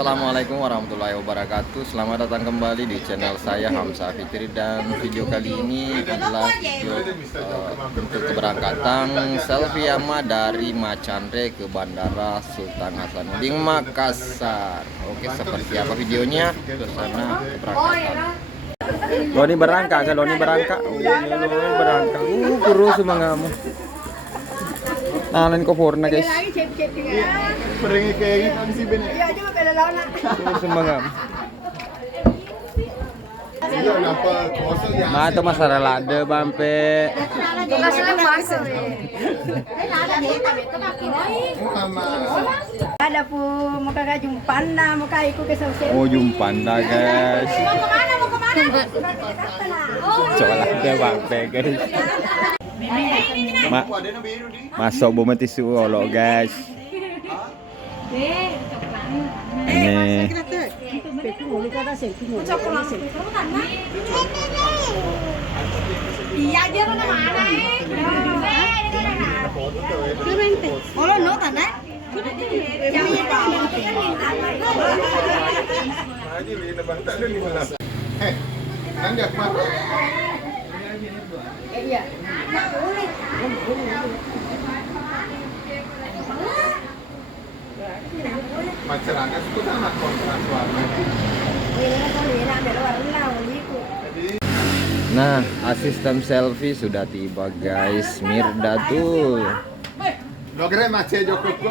Assalamualaikum warahmatullahi wabarakatuh. Selamat datang kembali di channel saya Hamzah Fitri. Dan video kali ini adalah video untuk keberangkatan Selfie Yama dari Macandre ke Bandara Sultan Hasanuddin Makassar. Oke, seperti apa videonya? Suasana keberangkatan. Loni berangkat, Loni berangkat. Loni berangkat. Kurus semangamu. Nah, lain kopurna guys. Pergi kayak gitu sih bener. Iya, cuma bela lawan. Kurus semangam. Iya, kenapa kosong ya? Nah, itu masalah lade bampe. Masalah masuk. Mama. Ada pu muka ka jumpanda, muka ikut ke sosial. Oh, jumpanda guys. Mau kemana? Mau kemana? Coba lade bampe guys. Masuk boma tisu olok guys. Ini Iya dia mana mana Oh no tanah. Nanti apa? Iya. Masyarakat itu sangat kontras warna. Nah, asisten selfie sudah tiba guys. Mirda tuh. Logre macet Joko ko.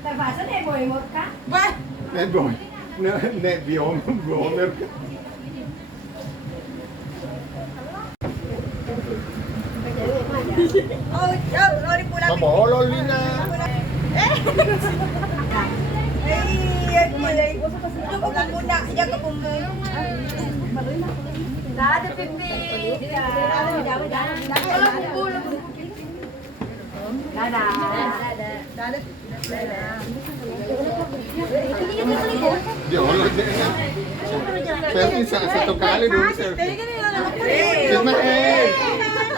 Terpaksa deh boy murka. Ne boy. Ne biom bomer. Oh, lori pulang. Mabolol Lina. Iya, itu bunda, ya ke bumbu. Enggak ada pipi. Kalau bumbu. Enggak ada. Diolol dia. Selfie satu kali dulu selfie. Cuma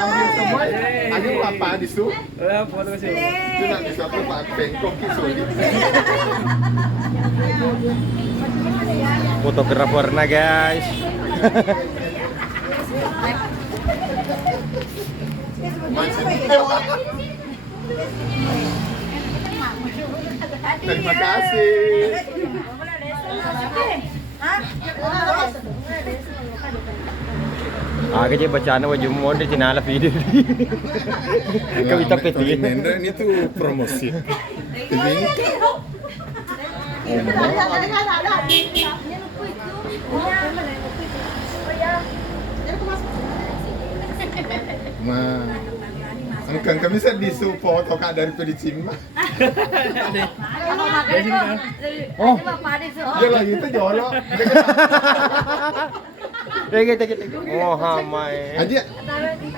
ambil semua. Ayo apa di situ? Itu nanti suatu Pak Bengkok kisuli. Fotografernya guys. Terima kasih. Aja bacaan wajah mau di channel video. Kawita peti. Nendra ini tuh promosi. Ini Ma, angkang kami bisa disupport kak dari Pedicima. Oh, dia lagi itu jolok. Kita. Oh, hamai. Aja,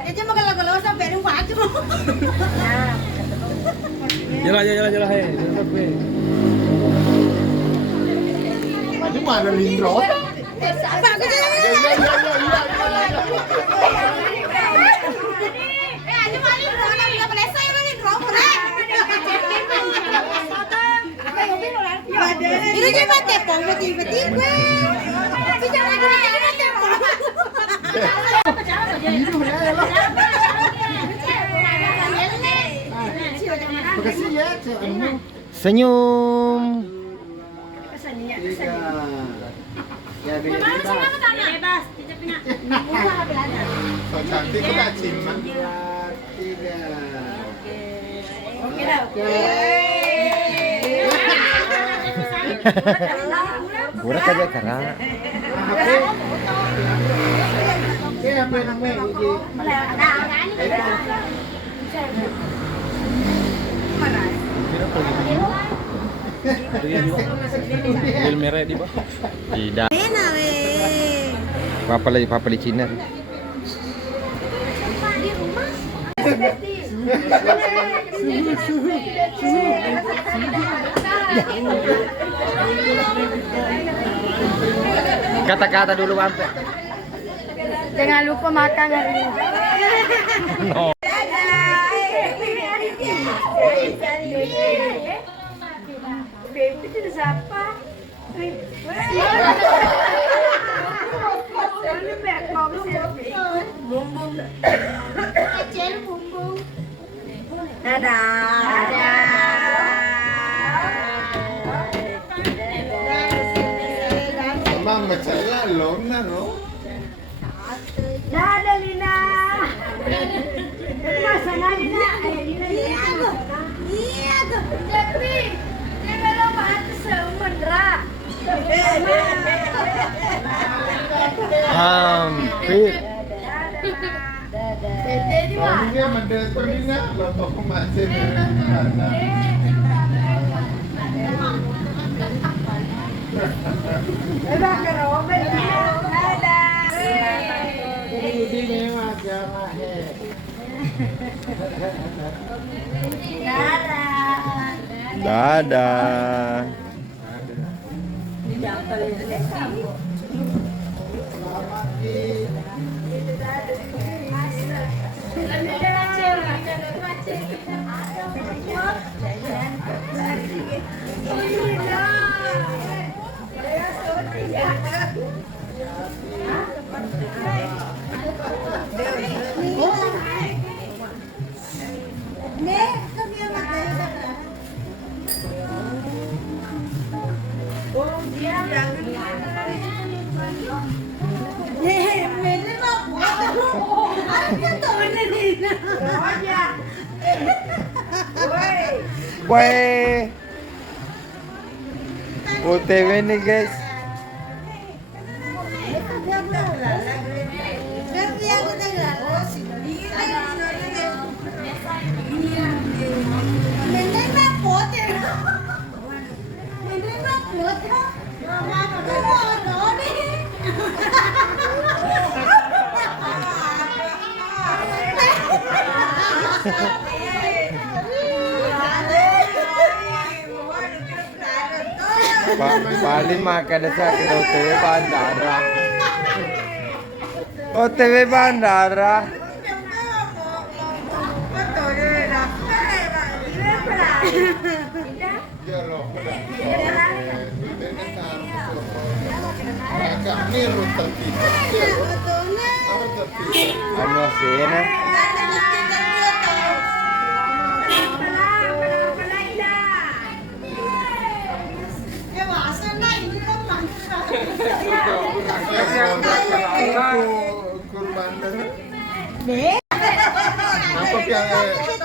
Aja makan lagu-lagu sampai rumah aja. Jalan, hei. aja mana Lindro? Ini cuma tepung betul-betul gue. Makasih ya, Senyum. So cantik kak Cima. Urat aja karena. Bil merah di bawah. Tidak. Papali Cina. Kata-kata dulu Bampe. Jangan lupa makan hari ini. No. Itu udah siapa? Ini back selfie. Bumbung. Kecil bumbung. Dadah. Mamma c'è la lonna, no? Dadah Lina. Masa Lina? Lina. Iya tuh. Tapi dia belum mati seumendra. Hampir. Tete di Oh, mana? ini sama Deltorina, bapak kemasin. Ke Robert. Dadah. Ini mas sama Dadah. Dadah. Weh, OTW nih guys. Paling makan sakit OTW bandara. OTW bandara. agak miru tertidur. Ano sih? Kurban. Apa yang